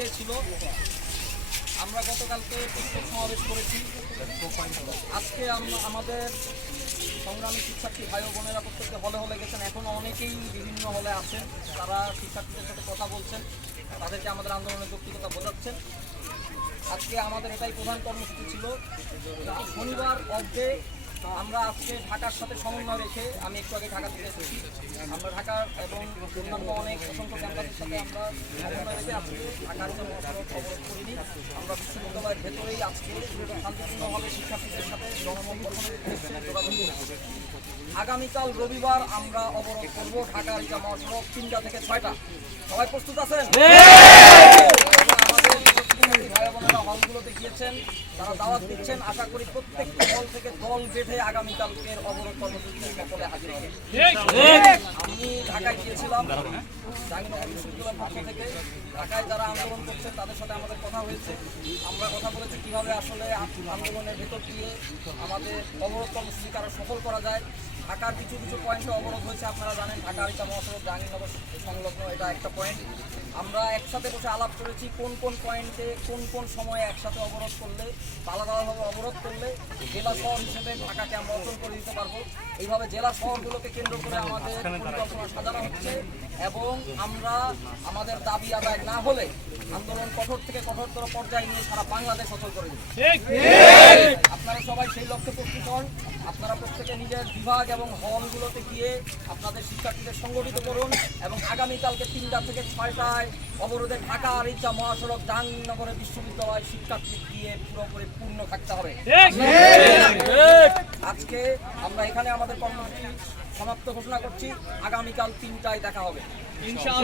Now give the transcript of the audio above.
Day ছিল আমরা গতকালকে প্রস্তুত সমাবেশ করেছি। আজকে আম- আমাদের সংগ্রামী শিক্ষার্থী ভাই বোনেরা প্রত্যেককে হলে হলে গেছেন। এখনও অনেকেই বিভিন্ন হলে আছেন। তারা শিক্ষার্থীদের সাথে কথা বলছেন। তাদেরকে আমাদের আন্দোলনের যৌক্তিকতা বোঝাচ্ছেন। আজকে আমাদের এটাই প্রধান কর্মসূচি ছিল শনিবার অর্ধে আমরা আজকে ঢাকার সাথে সমন্বয় রেখে আমি একটু আগে ঢাকা থেকে এসেছি। আমরা ঢাকার এবং অন্যান্য অনেক অসংখ্য ক্যাম্পাসের সাথে আমরা সমন্বয় রেখে আজকে ঢাকার জন্য করিনি। আমরা বিশ্ববিদ্যালয়ের ভেতরেই আজকে শান্তিপূর্ণভাবে শিক্ষার্থীদের সাথে আগামীকাল রবিবার আমরা অবরোধ করব ঢাকার যে মহাসড়ক তিনটা থেকে ছয়টা। সবাই প্রস্তুত আছেন আমাদের শিক্ষার্থী ভাই বোনেরা হলগুলোতে গিয়েছেন, তারা দাওয়াত দিচ্ছেন। আশা করি প্রত্যেকটি হল থেকে দল বেঁধে আগামীকালকের অবরোধ কর্মসূচিতে হাজির হবে। আমি ঢাকায় গিয়েছিলাম থেকে। ঢাকায় যারা আন্দোলন করছে, তাদের সাথে আমাদের কথা হয়েছে। আমরা কথা বলেছি কীভাবে আসলে আন্দোলনের ভেতর দিয়ে আমাদের অবরোধ কর্মসূচিকে আরও সফল করা যায়। ঢাকার কিছু কিছু পয়েন্টে অবরোধ হয়েছে, আপনারা জানেন ঢাকা আরিকা মহাসড়ক, জাহাঙ্গীরনগর সংলগ্ন এটা একটা পয়েন্ট। আমরা একসাথে বসে আলাপ করেছি কোন কোন পয়েন্টে কোন কোন সময়ে একসাথে অবরোধ করলে আলাদা আলাদাভাবে অবরোধ করলে জেলা শহর হিসেবে ঢাকাকে আমরা অর্জন করে দিতে পারব। এইভাবে জেলা শহরগুলোকে কেন্দ্র করে আমাদের পরিকল্পনা সাজানো হচ্ছে এবং আমরা আমাদের দাবি আদায় না হলে আন্দোলন কঠোর থেকে কঠোরতর পর্যায়ে নিয়ে সারা বাংলাদেশ সচল করে আপনারা সবাই সেই লক্ষ্যে প্রস্তুত হন আপনারা প্রত্যেকে নিজের বিভাগ এবং হলগুলোতে গিয়ে আপনাদের শিক্ষার্থীদের সংগঠিত করুন এবং আগামীকালকে তিনটা থেকে ছয়টায় অবরোধে ঢাকা আর ইচ্ছা মহাসড়ক জাহাঙ্গীরনগরের বিশ্ববিদ্যালয় শিক্ষার্থী দিয়ে পুরোপুরি পূর্ণ থাকতে হবে। আজকে আমরা এখানে আমাদের কর্মসূচি সমাপ্ত ঘোষণা করছি। আগামীকাল তিনটায় দেখা হবে।